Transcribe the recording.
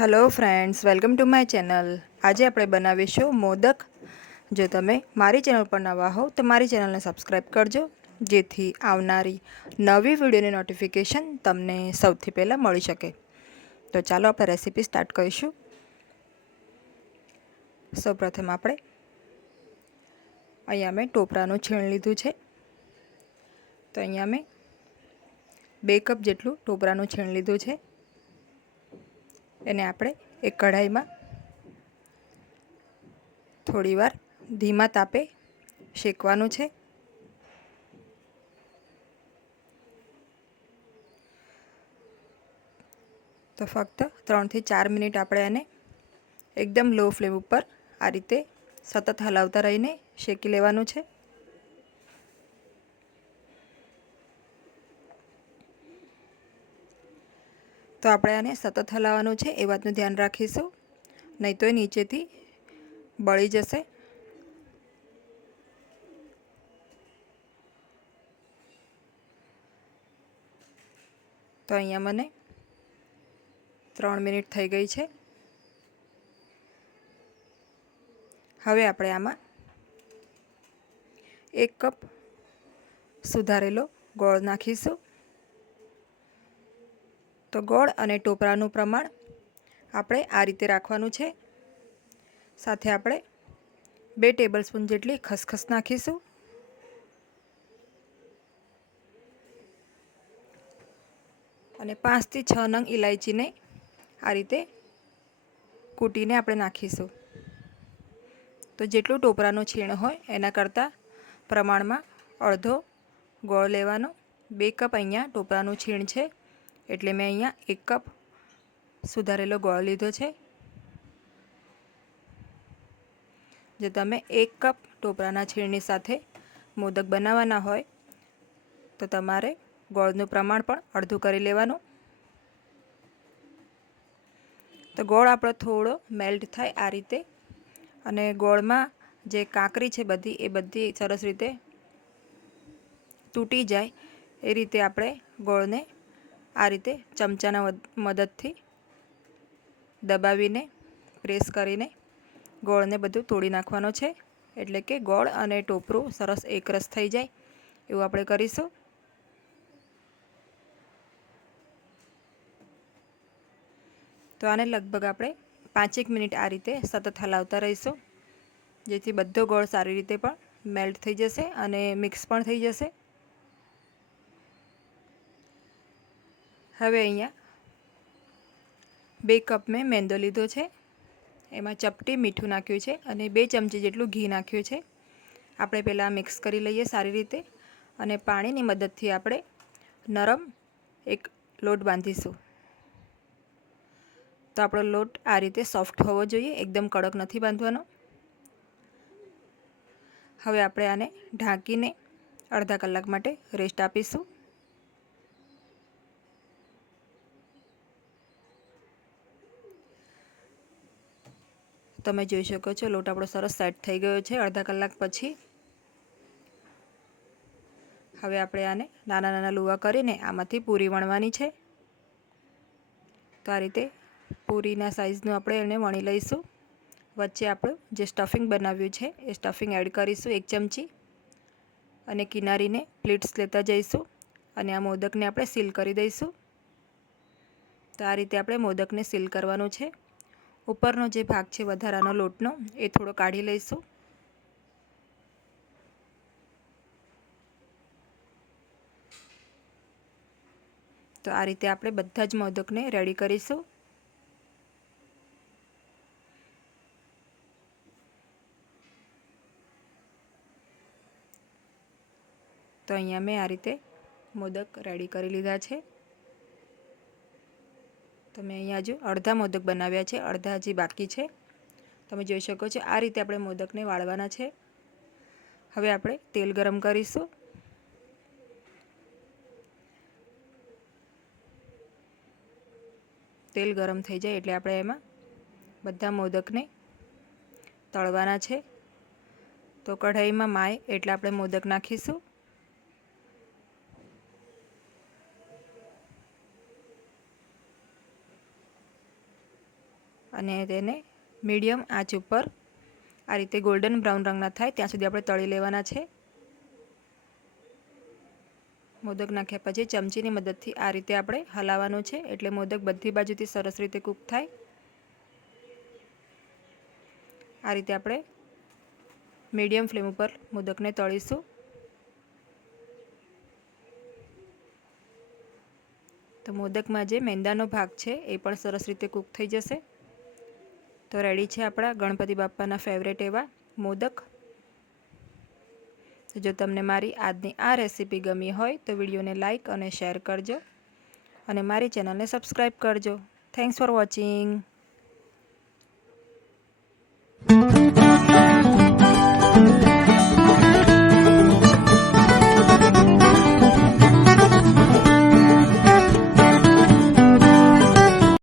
Hello friends, welcome to my channel. आज આપણે બનાવીશું મોદક। જો તમે મારી ચેનલ પર નવા હો તો મારી ચેનલને સબસ્ક્રાઇબ કરજો, જેથી આવનારી નવી વિડીયોની નોટિફિકેશન તમને સૌથી પહેલાં મળી શકે। તો ચાલો આપણે રેસીપી સ્ટાર્ટ કરીશું। સૌપ્રથમ આપણે અહીંયા મેં ટોપરાનું છીણ લીધું છે। તો અહીંયા મેં 2 કપ જેટલું ટોપરાનું છીણ લીધું છે। એને આપણે એક કઢાઈમાં થોડીવાર ધીમા તાપે શેકવાનું છે। તો ફક્ત 3 થી 4 મિનિટ આપણે એને એકદમ લો ફ્લેમ ઉપર આ રીતે સતત હલાવતા રહીને શેકી લેવાનું છે। તો આપણે આને સતત હલાવવાનું છે, એ વાતનું ધ્યાન રાખીશું, નહીં તો એ નીચેથી બળી જશે। તો અહીંયા મને 3 મિનિટ થઈ ગઈ છે। હવે આપણે આમાં 1 કપ સુધારેલો ગોળ નાખીશું। તો ગોળ અને ટોપરાનું પ્રમાણ આપણે આ રીતે રાખવાનું છે। સાથે આપણે 2 ટેબલસ્પૂન જેટલી ખસખસ નાખીશું। અને 5 થી 6 નંગ ઇલાયચીને આ રીતે કૂટીને આપણે નાખીશું। તો જેટલું ટોપરાનું છીણ હોય એના કરતાં પ્રમાણમાં અડધો ગોળ લેવાનો। 2 કપ અહીંયા ટોપરાનું છીણ છે, એટલે મેં અહીંયા 1 કપ સુધારેલો ગોળ લીધો છે। જો તમે 1 કપ ટોપરાના છીણની સાથે મોદક બનાવવાના હોય તો તમારે ગોળનું પ્રમાણ પણ અડધું કરી લેવાનું। તો ગોળ આપણો થોડો મેલ્ટ થાય આ રીતે, અને ગોળમાં જે કાંકરી છે એ બધી સરસ રીતે તૂટી જાય એ રીતે આપણે ગોળને આ રીતે ચમચાના મદદથી દબાવીને પ્રેસ કરીને ગોળને બધું તોડી નાખવાનો છે, એટલે કે ગોળ અને ટોપરું સરસ એકરસ થઈ જાય એવું આપણે કરીશું। તો આને લગભગ આપણે 5 મિનિટ આ રીતે સતત હલાવતા રહીશું, જેથી બધો ગોળ સારી રીતે પણ મેલ્ટ થઈ જશે અને મિક્સ પણ થઈ જશે। હવે અહીંયા 2 કપ મેં મેંદો લીધો છે, એમાં ચપટી મીઠું નાખ્યું છે અને 2 ચમચી જેટલું ઘી નાખ્યું છે। આપણે પહેલાં મિક્સ કરી લઈએ સારી રીતે, અને પાણીની મદદથી આપણે નરમ એક લોટ બાંધીશું। તો આપણો લોટ આ રીતે સોફ્ટ હોવો જોઈએ, એકદમ કડક નથી બાંધવાનો। હવે આપણે આને ઢાંકીને અડધા કલાક માટે રેસ્ટ આપીશું। તમે જોઈ શકો છો લોટ આપણો સરસ સેટ થઈ ગયો છે અડધા કલાક પછી। હવે આપણે આને નાના નાના લુવા કરીને આમાંથી પૂરી વણવાની છે। તો આ રીતે પૂરીના સાઈઝનું આપણે એને વણી લઈશું। વચ્ચે આપણું જે સ્ટફિંગ બનાવ્યું છે એ સ્ટફિંગ એડ કરીશું 1 ચમચી, અને કિનારીને પ્લીટ્સ લેતા જઈશું, અને આ મોદકને આપણે સીલ કરી દઈશું। તો આ રીતે આપણે મોદકને સીલ કરવાનું છે। ઉપરનો જે ભાગ છે વધારાનો લોટનો એ થોડો કાઢી લઈશું। તો આ રીતે આપણે બધા જ મોદકને રેડી કરીશું। તો અહીંયા મેં આ રીતે મોદક રેડી કરી લીધા છે। તમે અહીંયા જો અડધા મોદક બનાવ્યા છે, અડધા હજી બાકી છે। તમે જોઈ શકો છો આ રીતે આપણે મોદકને વાળવાના છે। હવે આપણે તેલ ગરમ કરીશું। તેલ ગરમ થઈ જાય એટલે આપણે એમાં બધા મોદકને તળવાના છે। તો કઢાઈમાં માય એટલે આપણે મોદક નાખીશું। અને તેને મીડિયમ આંચ ઉપર આ રીતે ગોલ્ડન બ્રાઉન રંગના થાય ત્યાં સુધી આપણે તળી લેવાના છે. મોદક નાખ્યા પછી ચમચીની મદદથી આ રીતે આપણે હલાવવાનું છે, એટલે મોદક બધી બાજુથી સરસ રીતે કૂક થાય. આ રીતે આપણે મીડિયમ ફ્લેમ ઉપર મોદકને તળીશું. તો મોદકમાં જે મેંદાનો ભાગ છે એ પણ સરસ રીતે કૂક થઈ જશે. તો રેડી છે આપણા ગણપતિ બાપ્પાના ફેવરેટ એવા મોદક. તો જો તમને મારી આજની આ રેસીપી ગમી હોય તો વિડીયોને લાઇક અને શેર કરજો અને મારી ચેનલને સબસ્ક્રાઈબ કરજો. Thanks for watching.